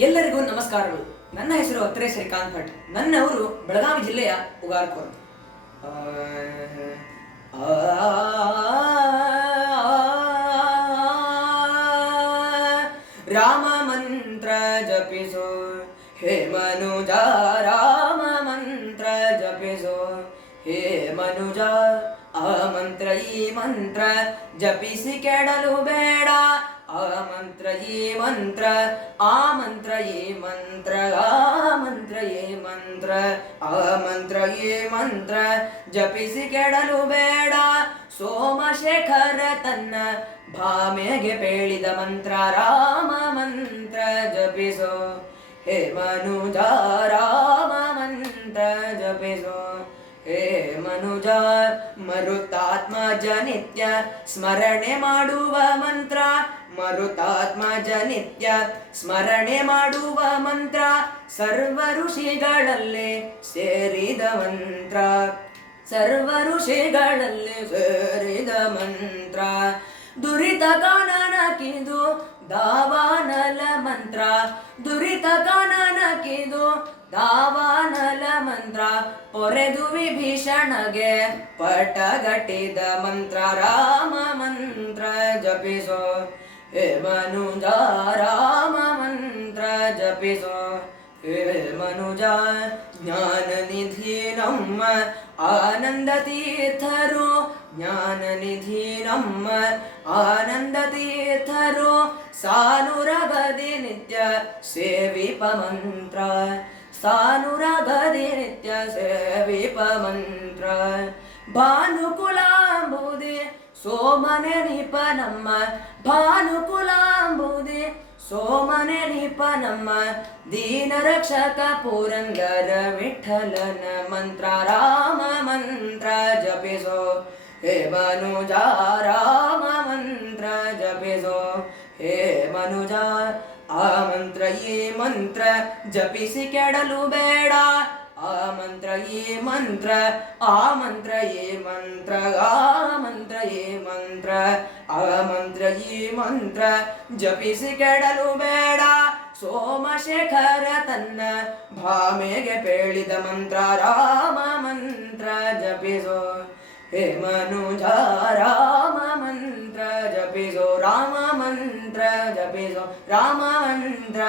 ಎಲ್ಲರಿಗೂ ನಮಸ್ಕಾರಗಳು. ನನ್ನ ಹೆಸರು ಅತ್ರೆ ಶ್ರೀಕಾಂತ್ ಭಟ್. ನನ್ನ ಊರು ಬೆಳಗಾವಿ ಜಿಲ್ಲೆಯ ಉಗಾರ್ಕೋರ್. ರಾಮ ಮಂತ್ರ ಜಪಿಸೋ. ಹೇ ಮನುಜ, ರಾಮ ಮಂತ್ರ ಜಪಿಸೋ. ಹೇ ಮನುಜ, ಆ ಮಂತ್ರ, ಈ ಮಂತ್ರ ಜಪಿಸಿ ಕೆಡಲು ಬೇಡ. ಆ ಮಂತ್ರ, ಏ ಮಂತ್ರ, ಆ ಮಂತ್ರ, ಏ ಮಂತ್ರ, ಆ ಮಂತ್ರ, ಏ ಮಂತ್ರ, ಆ ಮಂತ್ರ, ಏ ಮಂತ್ರ, ಜಪಿಸಿ ಕೆಡಲು ಬೇಡ, ಸೋಮಶೇಖರ ತನ್ನ ಭಾಮೆಗೆ ಪೇಳಿದ ಮಂತ್ರ, ರಾಮ ಮಂತ್ರ, ಜಪಿಸೋ, ಹೇ ಮನುಜ ಮನುಜ ಮರುತಾತ್ಮ ಜನಿತ್ಯ. ಸ್ಮರಣೆ ಮಾಡುವ ಮಂತ್ರ ಮರುತಾತ್ಮ ಜನಿತ್ಯ. ಸ್ಮರಣೆ ಮಾಡುವ ಮಂತ್ರ ಸರ್ವ ಋಷಿಗಳಲ್ಲೇ ಸೇರಿದ ಮಂತ್ರ. ಸರ್ವ ಋಷಿಗಳಲ್ಲಿ ಸೇರಿದ ಮಂತ್ರ. ದುರಿತ ಕಾನನಕಿದು ದಾವಾನಲ ಮಂತ್ರ, ದುರಿತ ಕಾನನಕಿದು ದಾವಾನಲ ಮಂತ್ರ, ಪೊರೆದು ವಿಭೀಷಣಗೆ ಪಟಗಟ್ಟಿದ ಮಂತ್ರ, ರಾಮ ಮಂತ್ರ ಜಪಿಸೋ. ಹೇ ಮನುಜ ರಾಮ ಮಂತ್ರ ಜಪಿಸೋ. ಹೇ ಮನುಜ ಜ್ಞಾನ ನಿಧಿ ನಮ್ಮ ಆನಂದ ತೀರ್ಥರು ಜ್ಞಾನ ನಿಧಿ ನಮ್ಮ ಆನಂದ ತೀರ್ಥರು. सानुरभदि नित्य सेविपमन्त्र। सानुरभदि नित्य सेविपमन्त्र। भानुकुलाम्बुदे सोमने भानुकुलाम्बुदि भानुकुलाम्बुदे सोमने सोमनिपनं दीनरक्षक पुरन्दर विठ्ठलन मन्त्र। राम मन्त्र जपिसो। हे मनुजा ಮಂತ್ರ ಈ ಮಂತ್ರ ಜಪಿಸಿ ಕೆಡಲು ಬೇಡ. ಆ ಮಂತ್ರ ಏ ಮಂತ್ರ, ಆ ಮಂತ್ರ ಏ ಮಂತ್ರ, ಆ ಮಂತ್ರ ಏ ಮಂತ್ರ, ಆ ಮಂತ್ರ ಈ ಮಂತ್ರ ಜಪಿಸಿ ಕೆಡಲು ಬೇಡ. ಸೋಮಶೇಖರ ತನ್ನ ಭಾಮೆಗೆ ಪೇಳಿದ ಮಂತ್ರ, ರಾಮ ಮಂತ್ರ ಜಪಿಸೋ. ಹೇ ಮನುಜ ರಾಮ ಮಂತ್ರ ಜಪಿಸೋ ರಾಮ ಮಂತ್ರ ಜಪಿಸೋ ರಾಮ ಮಂತ್ರ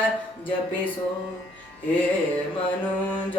ಜಪಿಸೋ ಹೇ ಮನುಜ